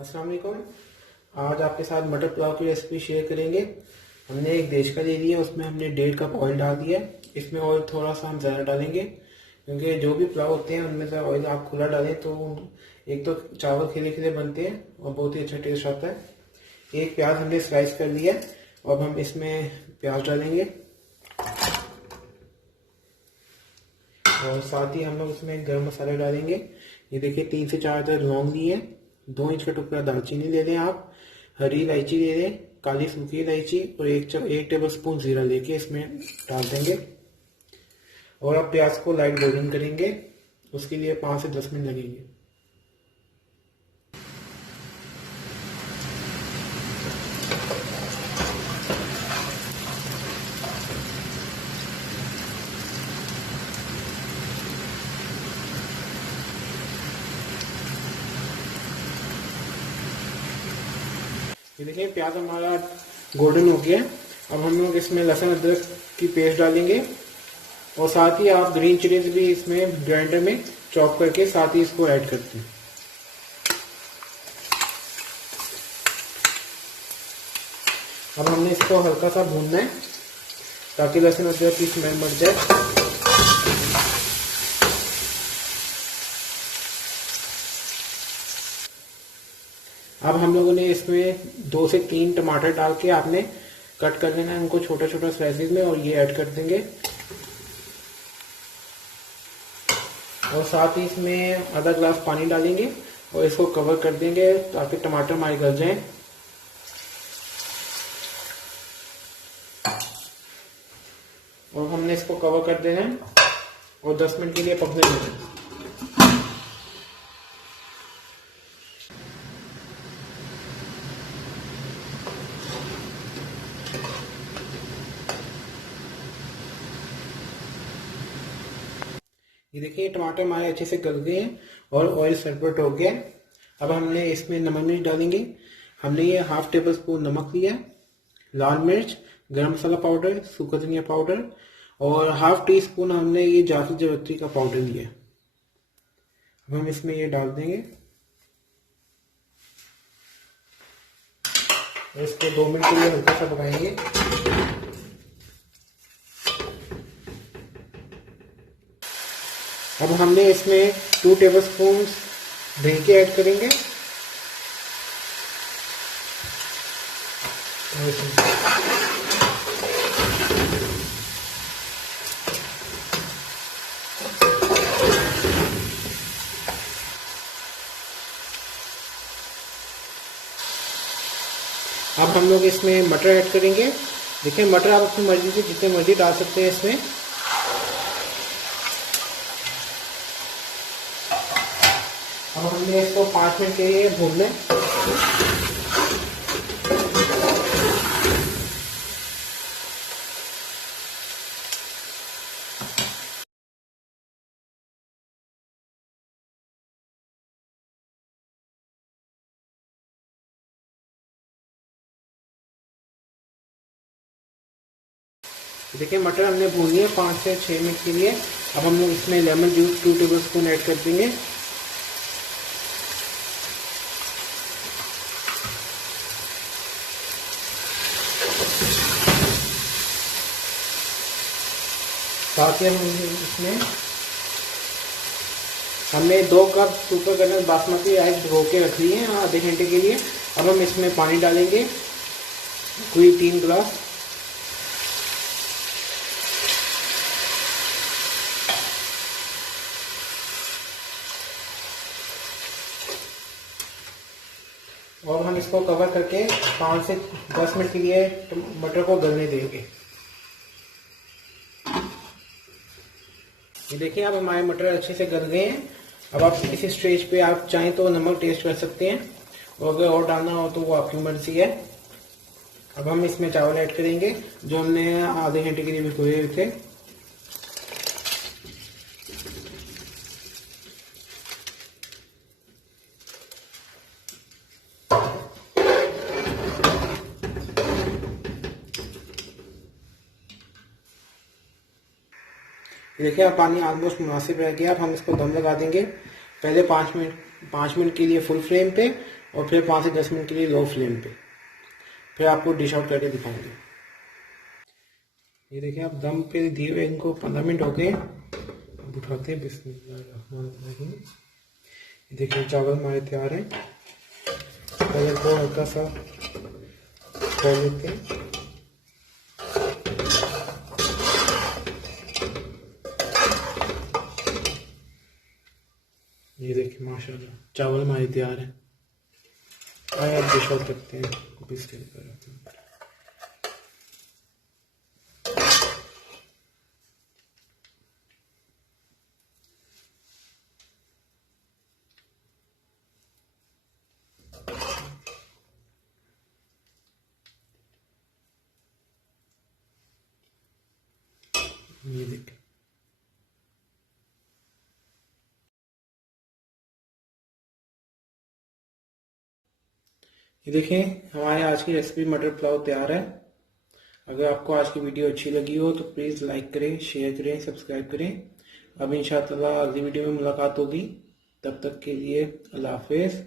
अस्सलाम वालेकुम। आज आपके साथ मटर पुलाव की रेसिपी शेयर करेंगे। हमने एक देश का ले लिया, उसमें हमने 1.5 कप ऑयल डाल दिया। इसमें ऑयल थोड़ा सा हम ज़्यादा डालेंगे क्योंकि जो भी पुलाव होते हैं उनमें से ऑयल आप खुला डालें तो एक तो चावल खिले खिले बनते हैं और बहुत ही अच्छा टेस्ट आता है। एक प्याज हमने स्लाइस कर लिया। अब हम इसमें प्याज डालेंगे और साथ ही हम लोग इसमें गरम मसाले डालेंगे। ये देखिए 3 से 4 अदर लौंग लिए, 2 इंच का टुकड़ा दालचीनी ले लें आप, हरी इलायची ले लें, काली सूखी इलायची और एक टेबल स्पून जीरा लेके इसमें डाल देंगे। और अब प्याज को लाइट गोल्डन करेंगे, उसके लिए 5 से 10 मिनट लगेंगे। ये देखिए प्याज हमारा गोल्डन हो गया। अब हम लोग इसमें लहसुन अदरक की पेस्ट डालेंगे और साथ ही आप ग्रीन चिलीज भी इसमें ग्राइंडर में चॉप करके साथ ही इसको ऐड करते हैं। अब हमने इसको हल्का सा भूनना है ताकि लहसुन अदरक की स्मेल मर जाए। अब हम लोगों ने इसमें 2 से 3 टमाटर डाल के आपने कट कर लेना है उनको छोटा छोटा स्लाइसेस में और ये ऐड कर देंगे। और साथ ही इसमें आधा ग्लास पानी डालेंगे और इसको कवर कर देंगे ताकि टमाटर हमारे गल जाएं। और हमने इसको कवर कर देना है और 10 मिनट के लिए पकने देना है। ये देखिए टमाटर हमारे अच्छे से गल गए हैं और ऑयल सेपरेट हो गया। अब हमने इसमें नमक मिर्च डालेंगे। हमने ये हाफ टेबल स्पून नमक लिया, लाल मिर्च, गरम मसाला पाउडर, सूखा धनिया पाउडर और हाफ टी स्पून हमने ये जाफर जवत्री का पाउडर लिया। अब हम इसमें ये डाल देंगे और इसको 2 मिनट के लिए हल्का सा पकाएंगे। अब हमने इसमें 2 टेबल स्पून दही के ऐड करेंगे अब हम लोग इसमें मटर ऐड करेंगे। देखिए मटर आप अपनी मर्जी से जितने मर्जी डाल सकते हैं इसमें। अब हमने इसको 5 मिनट के लिए भूनना है। देखिए मटर हमने भूनी है 5 से 6 मिनट के लिए। अब हम लोग इसमें lemon juice 2 table spoon add कर देंगे। साथ ही हम इसमें हमने 2 cup super gunner basmati rice भिगो के रख ली है आधे घंटे के लिए। अब हम इसमें पानी डालेंगे कोई 3 गिलास। और हम इसको कवर करके 5 से 10 मिनट के लिए मटर को गलने देंगे। ये देखिए अब हमारे मटर अच्छे से गल गए हैं। अब आप इस स्टेज पे आप चाहें तो नमक टेस्ट कर सकते हैं और अगर और डालना हो तो वो आपकी मर्जी है। अब हम इसमें चावल ऐड करेंगे जो हमने आधे घंटे के लिए भिगोए हुए थे। देखिए अब पानी ऑलमोस्ट मुनासिब रह गया। अब हम इसको दम लगा देंगे। पहले 5 मिनट के लिए फुल फ्लेम पे और फिर 5 से 10 मिनट के लिए लो फ्लेम पे। फिर आपको डिश आउट करके दिखाएंगे। ये देखिए आप दम पे दिए हुए इनको 15 मिनट हो गए। अब उठाते हैं, बिस्मिल्लाहिर्रहमानिर्रहीम। ये देखिए चावल हमारे तैयार हैं। पहले को हल्का सा खोल लेते हैं। ये देखिए माशाल्लाह चावल हमारे तैयार हैं। आइए आप डिश आउट करते हैं। ये देखिए हमारे आज की रेसिपी मटर पुलाव तैयार है। अगर आपको आज की वीडियो अच्छी लगी हो तो प्लीज़ लाइक करें, शेयर करें, सब्सक्राइब करें। अब इंशाअल्लाह अगली वीडियो में मुलाकात होगी। तब तक के लिए अल्लाह हाफिज़।